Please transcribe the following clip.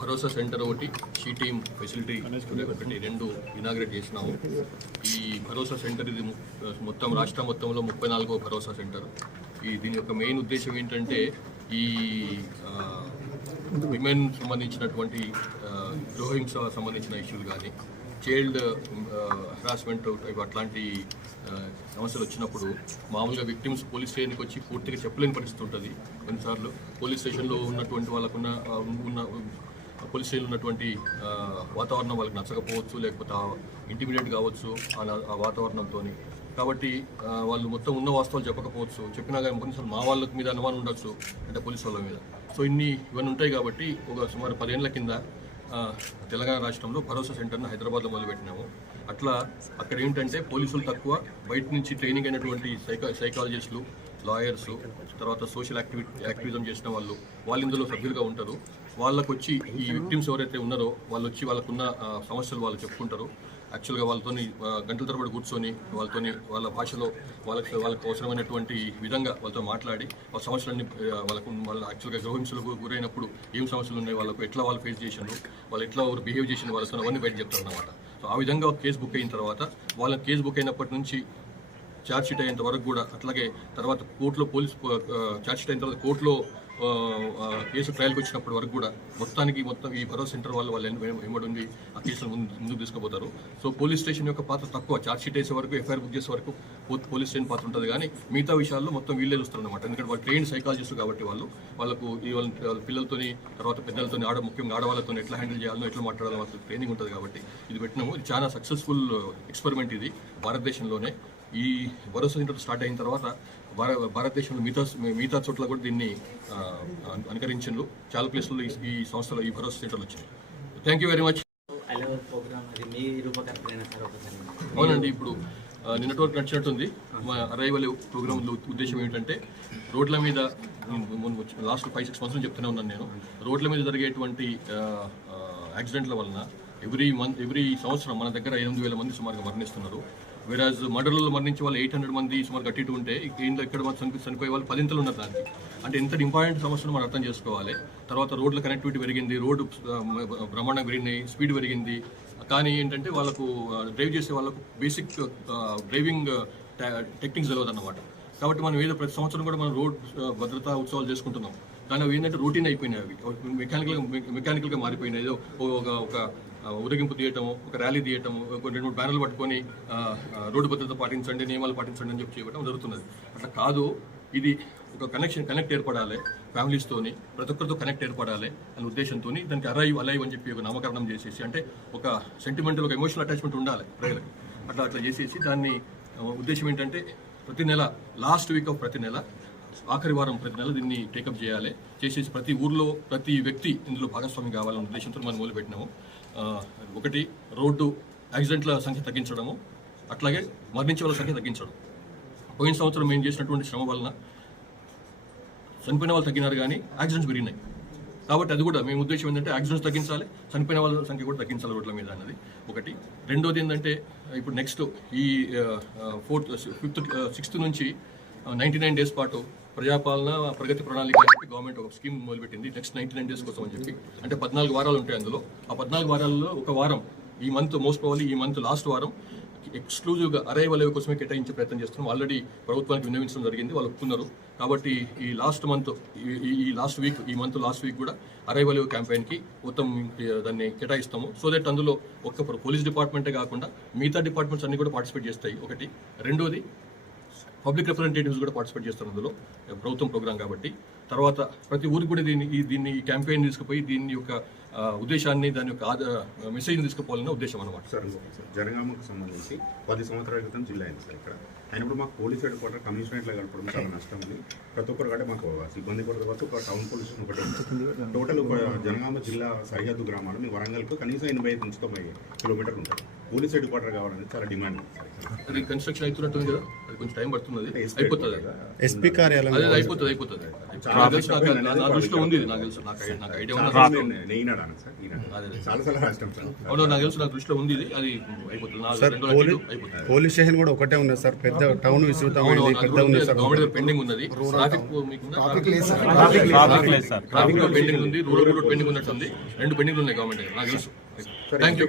భరోసా centre ఒకటి, she team facility ఒకటి, రెండు ఇనాగ్రేట్ చేసినాము. ఈ భరోసా సెంటర్ ఇది మొత్తం రాష్ట్ర మొత్తంలో 34వ భరోసా సెంటర్. దీని యొక్క మెయిన్ ఉద్దేశం ఏంటంటే ఈ విమెన్ సంబంధించినటువంటి గృహహింస సంబంధించిన ఇష్యూలు కానీ, చైల్డ్ హరాస్మెంట్ అట్లాంటి సమస్యలు వచ్చినప్పుడు మామూలుగా విక్టిమ్స్ పోలీస్ స్టేషన్కి వచ్చి పూర్తిగా చెప్పలేని పరిస్థితి ఉంటుంది. కొన్నిసార్లు పోలీస్ స్టేషన్లో ఉన్నటువంటి వాళ్ళకున్న పోలీస్ స్టేషన్లో ఉన్నటువంటి వాతావరణం వాళ్ళకి నచ్చకపోవచ్చు, లేకపోతే ఇంటిమిడియేట్ కావచ్చు ఆ వాతావరణంతో. కాబట్టి వాళ్ళు మొత్తం ఉన్న వాస్తవాలు చెప్పకపోవచ్చు, చెప్పినా కానీ కొన్నిసార్లు మా వాళ్ళ మీద అనుమానం ఉండొచ్చు, అంటే పోలీస్ వాళ్ళ మీద. సో ఇవన్నీ ఉంటాయి. కాబట్టి ఒక సుమారు 10 ఏళ్ల కింద తెలంగాణ రాష్ట్రంలో భరోసా సెంటర్ను హైదరాబాద్లో మొదలుపెట్టినాము. అట్లా అక్కడ ఏంటంటే పోలీసులు తక్కువ, బయట నుంచి ట్రైనింగ్ అయినటువంటి సైకాలజిస్టులు, లాయర్స్, తర్వాత సోషల్ యాక్టివిజం చేసిన వాళ్ళు ఇందులో సభ్యులుగా ఉంటారు. వాళ్ళకు వచ్చి ఈ విక్టిమ్స్ ఎవరైతే ఉన్నారో వాళ్ళు వచ్చి వాళ్ళకున్న సమస్యలు వాళ్ళు చెప్పుకుంటారు. యాక్చువల్గా వాళ్ళతోని గంటల తరబడి కూర్చొని వాళ్ళ భాషలో వాళ్ళకి అవసరమైనటువంటి విధంగా వాళ్ళతో మాట్లాడి వాళ్ళ సమస్యలన్నీ వాళ్ళ యాక్చువల్గా గృహహింసలకు గురైనప్పుడు ఏం సమస్యలు ఉన్నాయి, వాళ్ళకు ఎట్లా వాళ్ళు ఫేస్ చేసినారు, వాళ్ళు ఎట్లా బిహేవ్ చేసిన వాళ్ళతో అవన్నీ బయట చెప్తారు అన్నమాట. సో ఆ విధంగా కేసు బుక్ అయిన తర్వాత వాళ్ళ కేసు బుక్ అయినప్పటి నుంచి ఛార్జ్షీట్ అయ్యేంత వరకు కూడా, అట్లాగే తర్వాత కోర్టులో ఛార్జ్షీట్ అయిన తర్వాత కోర్టులో కేసు ట్రయల్కి వచ్చినప్పటి వరకు కూడా మొత్తం ఈ భరోసా సెంటర్ వాళ్ళు వెంబడి ఆ కేసులు ముందుకు తీసుకుపోతారు. సో పోలీస్ స్టేషన్ యొక్క పాత్ర తక్కువ. ఛార్జ్షీట్ వేసే వరకు, ఎఫ్ఐఆర్ బుక్ చేసే వరకు పోలీస్ స్టేషన్ పాత్ర ఉంటుంది. కానీ మిగతా విషయాల్లో మొత్తం వీళ్ళే చూస్తారు అనమాట. ఎందుకంటే వాళ్ళు ట్రైన్డ్ సైకాలజిస్ట్ కాబట్టి వాళ్ళకు వాళ్ళ పిల్లలతోని, తర్వాత పెద్దలతో, ముఖ్యంగా ఆడవాళ్ళతో ఎట్లా హ్యాండిల్ చేయాలో, ఎట్లా మాట్లాడాలో వాళ్ళకి ట్రైనింగ్ ఉంటుంది. కాబట్టి ఇది పెట్టినాము. ఇది చాలా సక్సెస్ఫుల్ ఎక్స్పెరిమెంట్. ఇది భారతదేశంలోనే ఈ భరోసా సెంటర్ స్టార్ట్ అయిన తర్వాత భారతదేశంలో మిగతా చోట్ల కూడా దీన్ని అనుకరించారు. చాలా ప్లేస్లో ఈ సంస్థలో ఈ భరోసా సెంటర్లు వచ్చినాయి. Thank you very much. అవునండి, ఇప్పుడు నిన్నటి వరకు నడిచినట్టుంది. మా అరైవల్ ప్రోగ్రామ్ ఉద్దేశం ఏంటంటే రోడ్ల మీద లాస్ట్ 5-6 months నుంచి చెప్తూనే ఉన్నాను నేను. రోడ్ల మీద జరిగేటువంటి యాక్సిడెంట్ల వలన ఎవ్రీ సంవత్సరం మన దగ్గర 8,000 మంది సుమారుగా మరణిస్తున్నారు. వేరాజ్ మర్డర్లలో మరణించే వాళ్ళు 800 మంది సుమారు కట్టిట్టు ఉంటే ఇక్కడ చనిపోయే వాళ్ళు 10 ఉన్నారు. దానికి అంటే ఎంత ఇంపార్టెంట్ సమస్యను మనం అర్థం చేసుకోవాలి. తర్వాత రోడ్ల కనెక్టివిటీ పెరిగింది, రోడ్డు బ్రహ్మాండంగా పెరిగింది, స్పీడ్ పెరిగింది. కానీ ఏంటంటే వాళ్ళకు డ్రైవ్ చేసే వాళ్ళకు బేసిక్ డ్రైవింగ్ టెక్నిక్స్ తెలియదు అన్నమాట. కాబట్టి మనం ఏదో ప్రతి సంవత్సరం కూడా మనం రోడ్ భద్రతా ఉత్సవాలు చేసుకుంటున్నాం. కానీ అవి ఏంటంటే రొటీన్ అయిపోయినాయి, అవి మెకానికల్గా మారిపోయినాయి. ఏదో ఒక ఊరేగింపు తీయటము, ఒక ర్యాలీ తీయటము, 2-3 బ్యానర్లు పట్టుకొని రోడ్డు భద్రత పాటించండి, నియమాలు పాటించండి అని చెప్పి చేయడం జరుగుతున్నది. అట్లా కాదు. ఇది ఒక కనెక్ట్ ఏర్పడాలి, ఫ్యామిలీస్తోని ప్రతి ఒక్కరితో కనెక్ట్ ఏర్పడాలి అనే ఉద్దేశంతో దానికి అలైవ్ అని చెప్పి ఒక నామకరణం చేసేసి, అంటే ఒక సెంటిమెంటల్, ఒక ఎమోషనల్ అటాచ్మెంట్ ఉండాలి ప్రజలకు. అట్లా చేసేసి దాన్ని ఉద్దేశం ఏంటంటే ప్రతి నెల లాస్ట్ వీక్ ఆఫ్ ప్రతి నెల, ఆఖరి వారం ప్రతి నెల దీన్ని టేకప్ చేయాలి. చేసేసి ప్రతి ఊర్లో ప్రతి వ్యక్తి ఇందులో భాగస్వామి కావాలనే ఉద్దేశంతో మనం మొదలుపెట్టినాము. ఒకటి, రోడ్డు యాక్సిడెంట్ల సంఖ్య తగ్గించడము, అట్లాగే మరణించే వాళ్ళ సంఖ్య తగ్గించడం. పోయిన సంవత్సరం మేము చేసినటువంటి శ్రమ వలన చనిపోయిన వాళ్ళు తగ్గినారు కానీ యాక్సిడెంట్స్ పెరిగినాయి. కాబట్టి అది కూడా మేము ఉద్దేశం ఏంటంటే యాక్సిడెంట్స్ తగ్గించాలి, చనిపోయిన వాళ్ళ సంఖ్య కూడా తగ్గించాలి రోడ్ల మీద అన్నది ఒకటి. రెండోది ఏంటంటే ఇప్పుడు నెక్స్ట్ ఈ 6th నుంచి 99 days పాటు ప్రజాపాలన ప్రగతి ప్రణాళిక అని చెప్పి గవర్నమెంట్ ఒక స్కీమ్ మొదలుపెట్టింది. నెక్స్ట్ 99 days కోసం అని చెప్పి, అంటే 14 వారాలు ఉంటాయి అందులో. ఆ 14 వారాల్లో ఒక వారం ఈ మంత్ మోస్ట్ ప్రాబబ్లీ ఈ మంత్ లాస్ట్ వారం ఎక్స్క్లూజివ్గా అరైవల్ కోసమే కేటాయించే ప్రయత్నం చేస్తున్నాం. ఆల్రెడీ ప్రభుత్వానికి విన్నవించడం జరిగింది, వాళ్ళు ఒప్పుకున్నారు. కాబట్టి ఈ లాస్ట్ మంత్ ఈ మంత్ లాస్ట్ వీక్ కూడా అరైవల్ క్యాంపెయిన్కి మొత్తం దాన్ని కేటాయిస్తాము. సో దట్ అందులో ఒక్క పోలీస్ డిపార్ట్మెంటే కాకుండా మిగతా డిపార్ట్మెంట్స్ అన్ని కూడా పార్టిసిపేట్ చేస్తాయి ఒకటి. రెండోది పబ్లిక్ రిప్రజెంటేటివ్స్ కూడా పార్టిసిపేట్ చేస్తారు అందులో, ప్రభుత్వం ప్రోగ్రాం కాబట్టి. తర్వాత ప్రతి ఊరికి కూడా దీన్ని ఈ క్యాంపెయిన్ తీసుకుపోయి దీని యొక్క ఉద్దేశాన్ని, దాని యొక్క మెసేజ్ని తీసుకుపోవాలన్న ఉద్దేశం అన్నమాట. సార్ జనగామకు సంబంధించి 10 సంవత్సరాల క్రితం జిల్లా అయింది సార్. ఇక్కడ అయినప్పుడు మాకు పోలీస్ హెడ్ క్వార్టర్ కమిషనరేట్లో కలపడం చాలా నష్టం ఉంది. ప్రతి ఒక్కరు కంటే మాకు సిబ్బంది కూడా కావచ్చు, ఒక టౌన్ పోలీస్ ఒకటి ఉంది. టోటల్ జనగామ జిల్లా సరిహద్దు గ్రామాలు మీ వరంగల్కు కనీసం 85 నుంచి 90 కిలోమీటర్లు ఉంటుంది. పోలీస్ హెడ్ క్వార్టర్ కావాలని చాలా డిమాండ్ ఉంది సార్. అది కన్స్ట్రక్షన్ అవుతున్నట్టుంది కదా, అది కొంచెం టైం పడుతుంది, అయిపోతుంది. ఎస్పీ కార్యాలయం అదే అయిపోతుంది. నా దృష్టిలో ఉంది, నాకు తెలుసు, నాకు ఐడియా ఉంది. చాలా చాలా రాష్ట్రం సార్. అవును, నాకు తెలుసు, నాకు దృష్టిలో ఉంది ఇది, అది అయిపోతుంది. అయిపోతుంది. పోలీస్ స్టేషన్ కూడా ఒకటే ఉన్నది సార్, పెద్ద టౌన్ విస్తృతమైంది, పెద్ద ఉంది సార్. గవర్నమెంట్ పెండింగ్ ఉన్నది, ట్రాఫిక్ పెండింగ్ ఉంది, రూరల్ పెండింగ్ ఉన్నట్టుంది. 2 పెండింగ్ ఉన్నాయి గవర్నమెంట్. నాకు తెలుసు. Thank you.